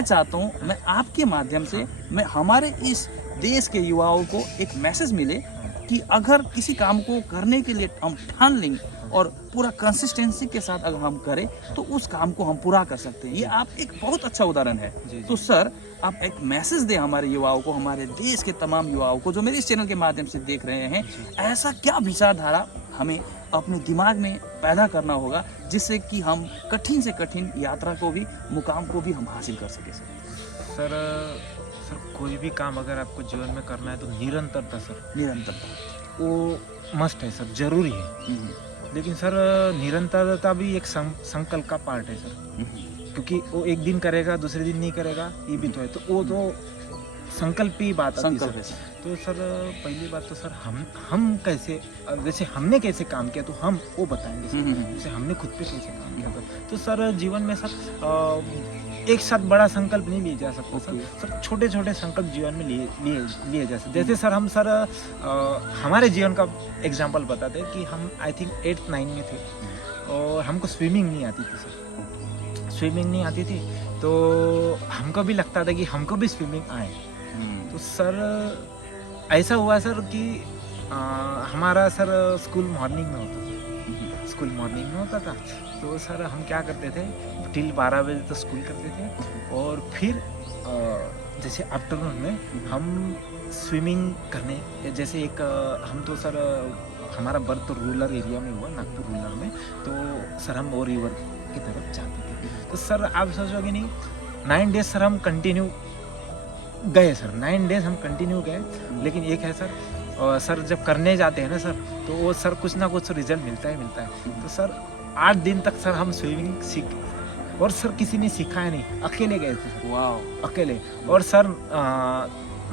मैं चाहता हूँ मैं आपके माध्यम से मैं हमारे इस देश के युवाओं को एक मैसेज मिले कि अगर किसी काम को करने के लिए हम ठान लें और पूरा कंसिस्टेंसी के साथ अगर हम करें तो उस काम को हम पूरा कर सकते हैं। ये आप एक बहुत अच्छा उदाहरण है। तो सर आप एक मैसेज दें हमारे युवाओं को, हमारे देश के तमाम युवाओं को जो मेरे इस चैनल के माध्यम से देख रहे हैं, ऐसा क्या विचारधारा हमें अपने दिमाग में पैदा करना होगा जिससे कि हम कठिन से कठिन यात्रा को भी, मुकाम को भी हम हासिल कर सके। सर कोई भी काम अगर आपको जीवन में करना है तो निरंतरता सर, निरंतरता वो मस्ट है सर, जरूरी है। लेकिन सर निरंतरता भी एक संकल्प का पार्ट है सर, क्योंकि वो एक दिन करेगा दूसरे दिन नहीं करेगा ये भी तो है, तो वो तो संकल्प की बात आती है सर। तो सर पहली बात तो सर हम कैसे, जैसे हमने कैसे काम किया तो हम वो बताएंगे सर, जैसे हमने खुद पे कैसे काम किया तो सर जीवन में सर एक साथ बड़ा संकल्प नहीं लिए जा सकता सर छोटे छोटे संकल्प जीवन में लिए जा सकते। जैसे सर हम सर हमारे जीवन का एग्जांपल बताते हैं कि हम आई थिंक 8th-9th में थे और हमको स्विमिंग नहीं आती थी सर, स्विमिंग नहीं आती थी तो हमको भी लगता था कि हमको भी स्विमिंग आए। तो सर ऐसा हुआ सर कि हमारा सर स्कूल मॉर्निंग में होता था, स्कूल मॉर्निंग में होता था तो सर हम क्या करते थे टिल 12 बजे तक स्कूल करते थे और फिर जैसे आफ्टरनून में हम स्विमिंग करने, जैसे एक हम तो सर हमारा बर्थ तो रूरल एरिया में हुआ, नागपुर रूरल में, तो सर हम वो रिवर की तरफ जाते थे। तो सर आप सोचोगे नहीं 9 डेज सर हम कंटिन्यू गए सर, 9 डेज हम कंटिन्यू गए। लेकिन एक है सर सर जब करने जाते हैं ना सर तो वो सर कुछ ना कुछ रिजल्ट मिलता है। तो सर 8 दिन तक सर हम स्विमिंग सीख, और सर किसी ने सिखाया नहीं, अकेले गए थे। वाह, अकेले। और सर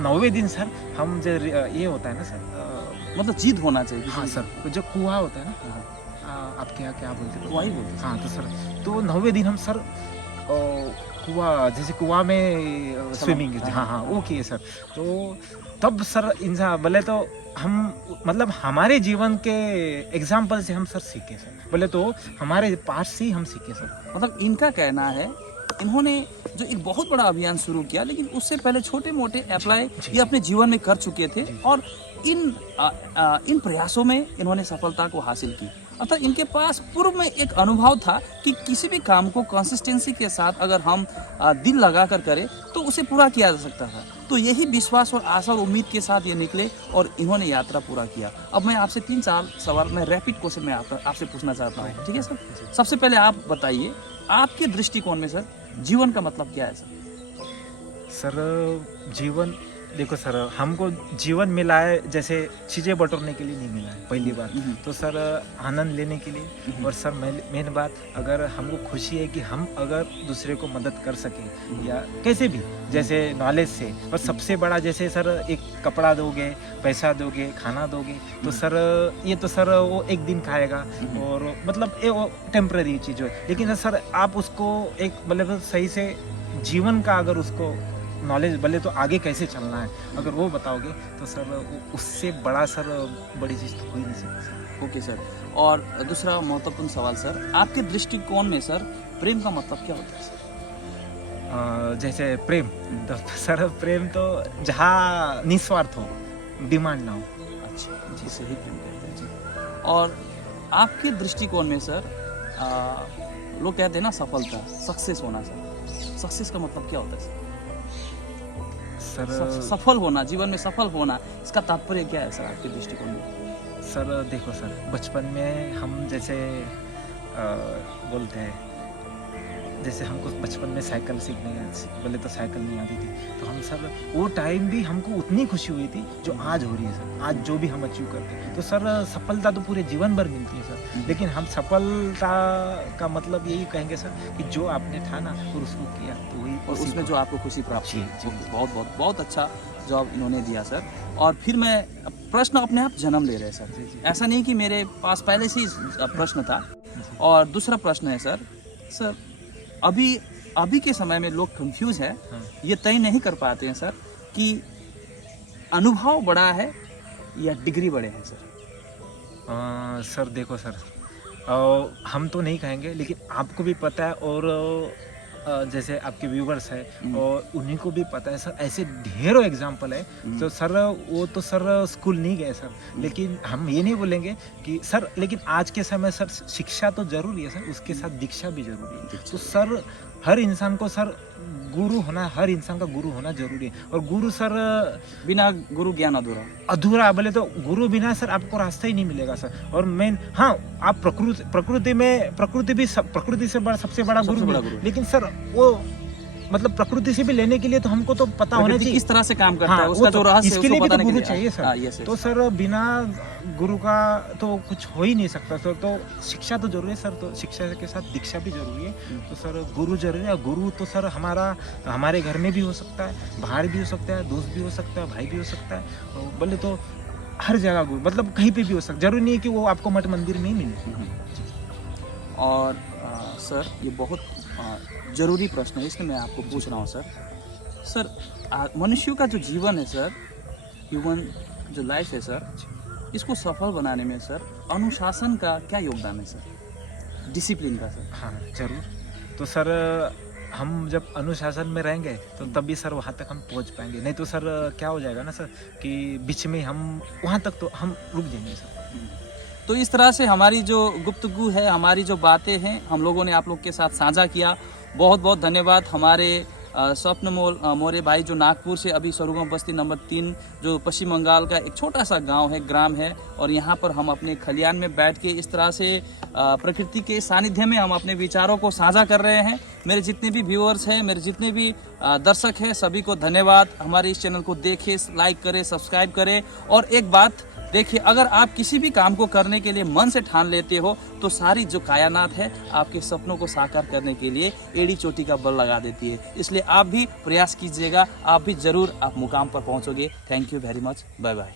9वें दिन सर हम जो ये होता है ना सर, मतलब जीत होना चाहिए। हाँ सर, जो कुआं होता है ना, आपके यहाँ क्या बोलते हैं? कुआं ही बोलते हैं। हाँ तो सर तो 9वें दिन हम सर कुआं, जैसे कुआं में स्विमिंग, हाँ वो किए सर। तो तब सर इंसान बोले तो हम मतलब हमारे जीवन के एग्जाम्पल से हम सर सीखे सर, बोले तो हमारे पास से ही हम सीखे सर। मतलब इनका कहना है इन्होंने जो एक बहुत बड़ा अभियान शुरू किया लेकिन उससे पहले छोटे मोटे अप्लाई ये अपने जीवन में कर चुके थे और इन प्रयासों में इन्होंने सफलता को हासिल की। अर्थात इनके पास पूर्व में एक अनुभव था कि किसी भी काम को कंसिस्टेंसी के साथ अगर हम दिल लगा कर करें तो उसे पूरा किया जा सकता था। तो यही विश्वास और आशा और उम्मीद के साथ ये निकले और इन्होंने यात्रा पूरा किया। अब मैं आपसे 3-4 सवाल, मैं रैपिड क्वेश्चन में आपसे पूछना चाहता हूँ, ठीक है सर? सबसे पहले आप बताइए आपके दृष्टिकोण में सर जीवन का मतलब क्या है सर? सर जीवन देखो सर, हमको जीवन मिला है जैसे चीज़ें बटोरने के लिए नहीं मिला है पहली बार, तो सर आनंद लेने के लिए। और सर मेन बात, अगर हमको खुशी है कि हम अगर दूसरे को मदद कर सकें या कैसे भी, जैसे नॉलेज से। और सबसे बड़ा जैसे सर एक कपड़ा दोगे, पैसा दोगे, खाना दोगे, तो सर ये तो सर वो एक दिन खाएगा और मतलब ये वो टेम्पररी चीज़ है। लेकिन सर आप उसको एक मतलब सही से जीवन का अगर उसको नॉलेज बोले तो आगे कैसे चलना है अगर वो बताओगे तो सर उससे बड़ा सर बड़ी चीज़ तो कोई नहीं सकती। ओके सर, और दूसरा महत्वपूर्ण सवाल सर, आपके दृष्टिकोण में सर प्रेम का मतलब क्या होता है सर? जैसे प्रेम तो सर प्रेम तो जहाँ निस्वार्थ हो, डिमांड ना हो। अच्छा जी, सही प्रेम कहते हैं जी। और आपके दृष्टिकोण में सर लोग कहते हैं ना सफलता, सक्सेस होना सर, सक्सेस का मतलब क्या होता है सर? सफल होना, जीवन में सफल होना, इसका तात्पर्य क्या है सर आपके दृष्टिकोण में? सर देखो सर, बचपन में हम जैसे बोलते हैं, जैसे हमको बचपन में साइकिल सीखने बोले तो साइकिल नहीं आती थी, तो हम सर वो टाइम भी हमको उतनी खुशी हुई थी जो आज हो रही है सर, आज जो भी हम अचीव करते हैं। तो सर सफलता तो पूरे जीवन भर मिलती है सर, लेकिन हम सफलता का मतलब यही कहेंगे सर कि जो आपने ठाना और उसको किया तो वही, और उसमें जो आपको खुशी प्राप्त हुई। बहुत बहुत बहुत अच्छा जवाब इन्होंने दिया सर। और फिर मैं प्रश्न अपने आप जन्म ले रहे सर, ऐसा नहीं कि मेरे पास पहले से ही प्रश्न था। और दूसरा प्रश्न है सर अभी के समय में लोग कंफ्यूज है, ये तय नहीं कर पाते हैं सर कि अनुभव बड़ा है या डिग्री बड़े हैं सर? सर देखो सर, हम तो नहीं कहेंगे, लेकिन आपको भी पता है और जैसे आपके व्यूवर्स है और उन्हीं को भी पता है सर, ऐसे ढेरों एग्जाम्पल है। तो सर वो तो सर स्कूल नहीं गए सर, लेकिन हम ये नहीं बोलेंगे कि सर, लेकिन आज के समय सर शिक्षा तो जरूरी है सर, उसके साथ दीक्षा भी जरूरी है। तो सर हर इंसान को सर गुरु होना, हर इंसान का गुरु होना जरूरी है। और गुरु सर बिना गुरु ज्ञान अधूरा। अधूरा बोले तो गुरु बिना सर आपको रास्ता ही नहीं मिलेगा सर। और मेन हाँ, आप प्रकृति से बड़ा सबसे बड़ा गुरु बड़ा है। गुरु। लेकिन सर वो मतलब प्रकृति से भी लेने के लिए तो हमको तो पता होना प्रकृति चाहिए किस तरह से काम करता हाँ, है, वो उसका तो जो रहस्य है, इसके उसको लिए भी तो बताने के गुरु लिए। चाहिए सर। yes, yes. तो सर बिना गुरु का तो कुछ हो ही नहीं सकता सर। तो शिक्षा तो जरूरी है सर, तो शिक्षा के साथ दीक्षा भी जरूरी है। तो सर गुरु जरूरी है। गुरु तो सर हमारे घर में भी हो सकता है, बाहर भी हो सकता है, दोस्त भी हो सकता है, भाई भी हो सकता है। तो बोले तो हर जगह गुरु मतलब कहीं पे भी हो सकता है, जरूरी नहीं है कि वो आपको मठ मंदिर में ही मिले। और सर ये बहुत जरूरी प्रश्न है, इसलिए मैं आपको पूछ रहा हूँ सर मनुष्यों का जो जीवन है सर, ह्यूमन जो लाइफ है सर, इसको सफल बनाने में सर अनुशासन का क्या योगदान है सर, डिसिप्लिन का सर? हाँ जरूर। तो सर हम जब अनुशासन में रहेंगे तो तभी सर वहाँ तक हम पहुँच पाएंगे। नहीं तो सर क्या हो जाएगा ना सर कि बीच में हम वहाँ तक तो हम रुक जाएंगे सर। तो इस तरह से हमारी जो गुफ्तगू है, हमारी जो बातें हैं, हम लोगों ने आप लोग के साथ साझा किया। बहुत बहुत धन्यवाद हमारे स्वप्न मोरे भाई जो नागपुर से अभी सरुगम बस्ती नंबर 3 जो पश्चिम बंगाल का एक छोटा सा गांव है, ग्राम है, और यहाँ पर हम अपने खलियान में बैठ के इस तरह से प्रकृति के सानिध्य में हम अपने विचारों को साझा कर रहे हैं। मेरे जितने भी व्यूअर्स हैं, मेरे जितने भी दर्शक हैं, सभी को धन्यवाद। हमारे इस चैनल को देखें, लाइक करें, सब्सक्राइब करें। और एक बात देखिए, अगर आप किसी भी काम को करने के लिए मन से ठान लेते हो तो सारी जो कायनात है आपके सपनों को साकार करने के लिए एड़ी चोटी का बल लगा देती है। इसलिए आप भी प्रयास कीजिएगा, आप भी जरूर आप मुकाम पर पहुंचोगे। Thank you very much, bye bye.